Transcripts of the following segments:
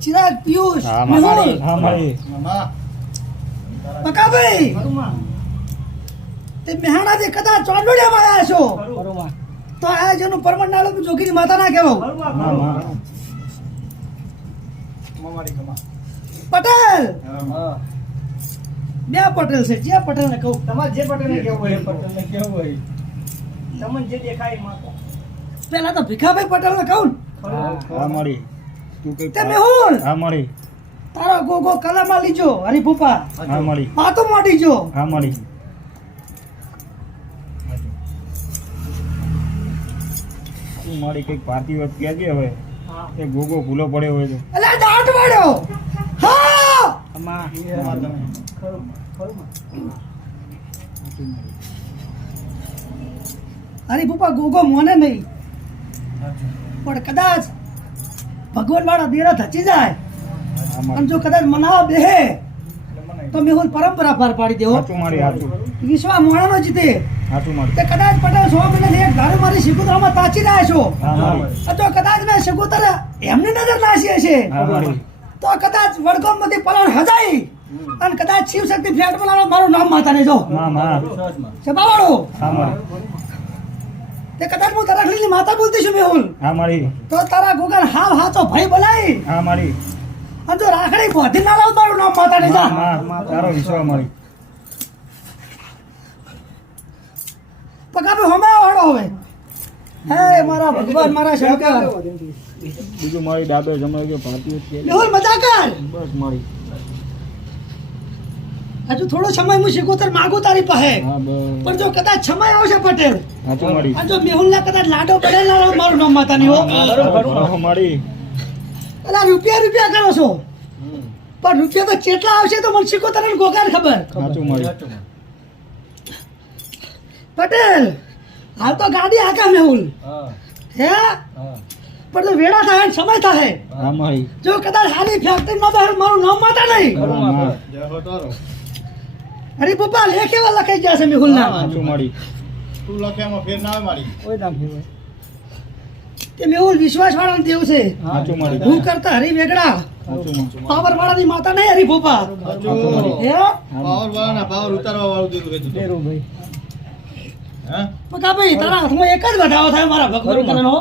ચિરાગ પિયુષ હા મેહુલ મારી પકાભાઈ તે મહેણાથી કદાચ ચોંડોડિયામાં આવ્યા છો તો આ જેનું પરમણ નાળો જોગીની માતા ના કહેવો પટેલ બે પટેલ છે જે પટેલ ને કહું તમારે જે પટેલ ને કેવું હોય પટેલ ને કેવું હોય તમને જે દેખાય માતો પેલા તો ભીખાભાઈ પટેલ ને કહું હા મારી તું કઈ તે મેહુલ હા મારી તારો ગોગો કલામાં લીજો હરિભૂપા હા મારી પાતો મોટી જો હા મારી તું મારી કઈક પાર્ટી વાત કહેજે હવે એ ગોગો ભૂલો પડ્યો હોય તો એટલે દાંત વાળ્યો હા હરિભૂપા ગોગો મોને નહીં પણ કદાચ ભગવાન વાળા દેરા ધચી જાય અને જો કદાચ મનાવા બેહે તો મેહુલ પરંપરા પાર પાડી દેવો હાચું મારી હાચું વિશ્વા મોણાનો જીતે હાચું મારી તે કદાચ પટેલ 100 મહિનાથી એક ધારે મારી શિકોતરામાં તાચી રહ્યા છો હા મારી તો કદાચ મેં શિકોતર એમની નજર નાસી હશે હા મારી તો કદાચ વડગામમાંથી પલાણ હજાઈ અને કદાચ શિવ શક્તિ ફ્લેટ બનાવો મારું નામ માતાને જો છે બાવાળો હા મારી તે કદાચ હું તારા ખલીની માતા બોલતી છું મેહુલ હા મારી તો તારા ગોગન હાવ હાચો ભાઈ બોલાય હા મારી અને જો રાખડી બોધી ના લાવ તારું નામ માતાને જા તારો વિશ્વાસ મારી પગાર હમે વાળો હવે હે મારા ભગવાન મારા શંકર બીજું મારી દાદો જમાઈ ગયો પાર્ટી કે મેહુલ મજા કર બસ મારી હજુ થોડો સમય હું શિકોતર માંગુ તારી પાસે હા બસ પણ જો કદાચ સમય આવશે પટેલ હાચું મારી અને જો મેહુલ ના કદાચ લાડો પડે ના લાવ મારું નામ માતાની હો હા મારી અલા રૂપિયા કરો છો પણ રૂપિયા તો કેટલા આવશે તો મને શિકોતર અને ગોગાને ખબર હાચું મારી પટેલ હાલ તો ગાડી આકા મેહુલ હે પણ તો વેળા થાય ને સમય થાય હા મારી જો કદાચ હારી ફેક્ટરી માં બહાર મારું નામ માતા નહીં અરે પપ્પા લેખ એવા લખાઈ ગયા છે મેહુલ ના હાચું મારી તું લખ્યામાં ફેર ના આવે મારી કોઈ નામ કેવું તે મેહુલ વિશ્વાસ વાળા દેવ છે હાચું મારી હું કરતા હરી વેગડા હાચું મારી પાવર વાળાની માતા નહીં હરી પપ્પા હે પાવર વાળા પાવર ઉતારવા વાળું દીધું કે તું ડેરું ભાઈ હે પકા ભાઈ તારા હાથમાં એક જ વધાવો થાય મારા ભગવાન કનનો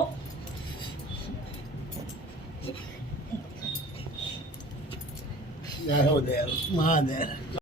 જય હો દે મહાદેવ